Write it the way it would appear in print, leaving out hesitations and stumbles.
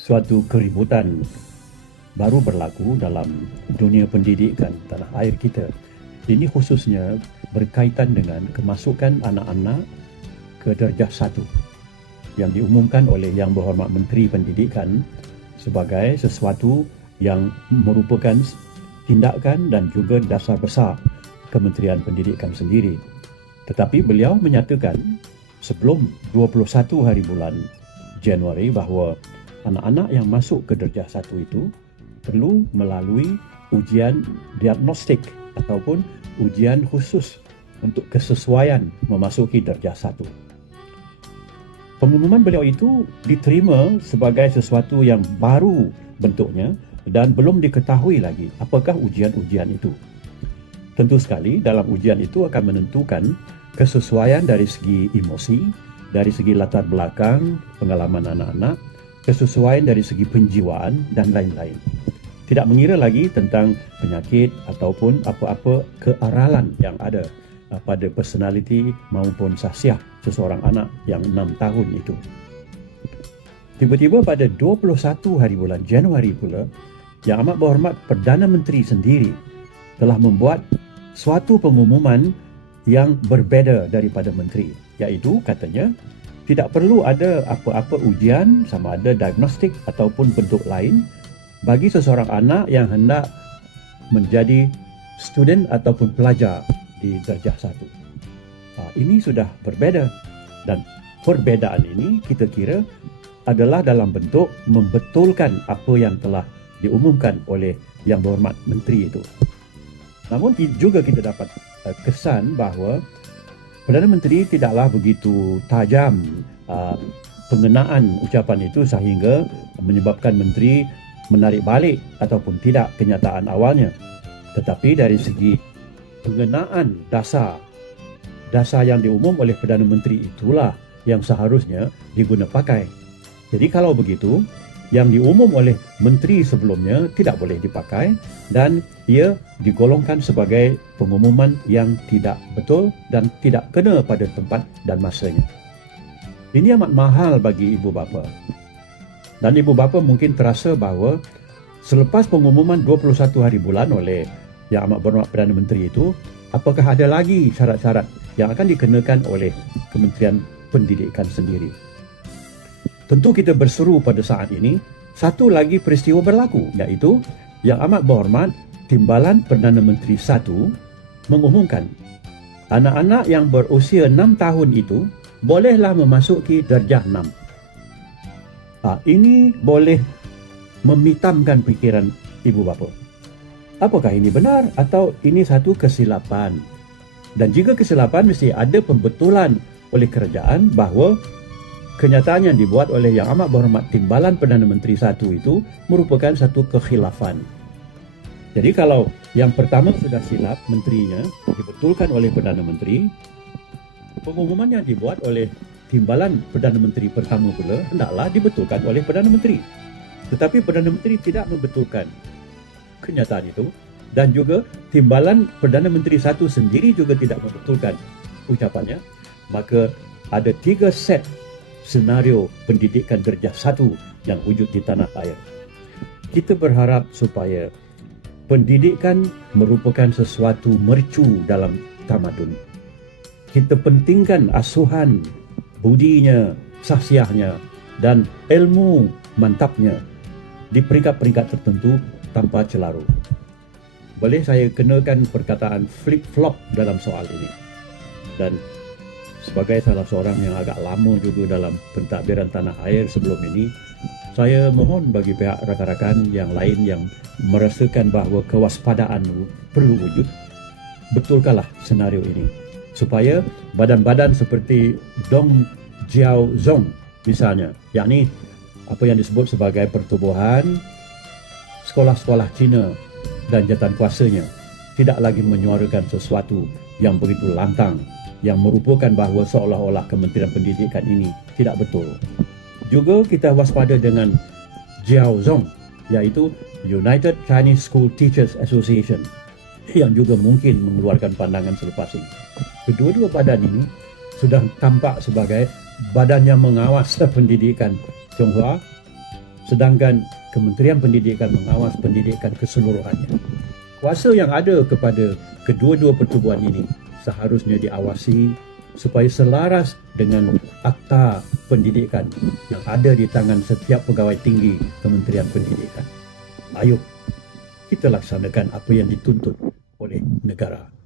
suatu keributan baru berlaku dalam dunia pendidikan tanah air kita. Ini khususnya berkaitan dengan kemasukan anak-anak ke darjah 1 yang diumumkan oleh Yang Berhormat Menteri Pendidikan sebagai sesuatu yang merupakan tindakan dan juga dasar besar Kementerian Pendidikan sendiri. Tetapi beliau menyatakan sebelum 21 hari bulan Januari bahawa anak-anak yang masuk ke darjah 1 itu perlu melalui ujian diagnostik ataupun ujian khusus untuk kesesuaian memasuki darjah 1. Pengumuman beliau itu diterima sebagai sesuatu yang baru bentuknya dan belum diketahui lagi apakah ujian-ujian itu. Tentu sekali dalam ujian itu akan menentukan kesesuaian dari segi emosi, dari segi latar belakang pengalaman anak-anak, kesesuaian dari segi penjiwaan dan lain-lain. Tidak mengira lagi tentang penyakit ataupun apa-apa kearalan yang ada pada personaliti maupun sahsiah seseorang anak yang 6 tahun itu. Tiba-tiba pada 21 hari bulan Januari pula, Yang Amat Berhormat Perdana Menteri sendiri telah membuat suatu pengumuman yang berbeza daripada menteri, iaitu katanya tidak perlu ada apa-apa ujian sama ada diagnostik ataupun bentuk lain bagi seseorang anak yang hendak menjadi student ataupun pelajar di darjah 1. Ini sudah berbeza dan perbezaan ini kita kira adalah dalam bentuk membetulkan apa yang telah diumumkan oleh Yang Berhormat Menteri itu. Namun juga kita dapat kesan bahawa Perdana Menteri tidaklah begitu tajam pengenaan ucapan itu sehingga menyebabkan Menteri menarik balik ataupun tidak kenyataan awalnya. Tetapi dari segi pengenaan dasar yang diumum oleh Perdana Menteri itulah yang seharusnya diguna pakai. Jadi kalau begitu, yang diumum oleh menteri sebelumnya tidak boleh dipakai dan ia digolongkan sebagai pengumuman yang tidak betul dan tidak kena pada tempat dan masanya. Ini amat mahal bagi ibu bapa. Dan ibu bapa mungkin terasa bahawa selepas pengumuman 21 hari bulan oleh Yang Amat Berhormat Perdana Menteri itu, apakah ada lagi syarat-syarat yang akan dikenakan oleh Kementerian Pendidikan sendiri? Tentu kita berseru pada saat ini, satu lagi peristiwa berlaku, iaitu Yang Amat Berhormat Timbalan Perdana Menteri 1 mengumumkan anak-anak yang berusia 6 tahun itu bolehlah memasuki darjah 6. Ini boleh memitamkan fikiran ibu bapa. Apakah ini benar atau ini satu kesilapan? Dan jika kesilapan, mesti ada pembetulan oleh kerajaan bahawa kenyataan yang dibuat oleh Yang Amat Berhormat Timbalan Perdana Menteri 1 itu merupakan satu kekhilafan. Jadi kalau yang pertama sudah silap menterinya, dibetulkan oleh Perdana Menteri, pengumuman yang dibuat oleh Timbalan Perdana Menteri pertama pula hendaklah dibetulkan oleh Perdana Menteri. Tetapi Perdana Menteri tidak membetulkan kenyataan itu dan juga Timbalan Perdana Menteri 1 sendiri juga tidak membetulkan ucapannya. Maka ada 3 set senario pendidikan darjah 1 yang wujud di tanah air. Kita berharap supaya pendidikan merupakan sesuatu mercu dalam tamadun. Kita pentingkan asuhan budinya, sahsiahnya dan ilmu mantapnya di peringkat-peringkat tertentu tanpa celaru. Boleh saya kenakan perkataan flip-flop dalam soal ini. Dan sebagai salah seorang yang agak lama juga dalam pentadbiran tanah air sebelum ini, saya mohon bagi pihak rakan-rakan yang lain yang merasakan bahawa kewaspadaan perlu wujud, betulkanlah senario ini supaya badan-badan seperti Dong Jiao Zong misalnya, yakni apa yang disebut sebagai pertubuhan sekolah-sekolah Cina dan jawatankuasanya, tidak lagi menyuarakan sesuatu yang begitu lantang yang merupakan bahawa seolah-olah Kementerian Pendidikan ini tidak betul. Juga kita waspada dengan Jiao Zong, iaitu United Chinese School Teachers Association, yang juga mungkin mengeluarkan pandangan selepas ini. Kedua-dua badan ini sudah tampak sebagai badan yang mengawas pendidikan Tionghoa sedangkan Kementerian Pendidikan mengawas pendidikan keseluruhannya. Kuasa yang ada kepada kedua-dua pertubuhan ini seharusnya diawasi supaya selaras dengan akta pendidikan yang ada di tangan setiap pegawai tinggi Kementerian Pendidikan. Ayuh, kita laksanakan apa yang dituntut oleh negara.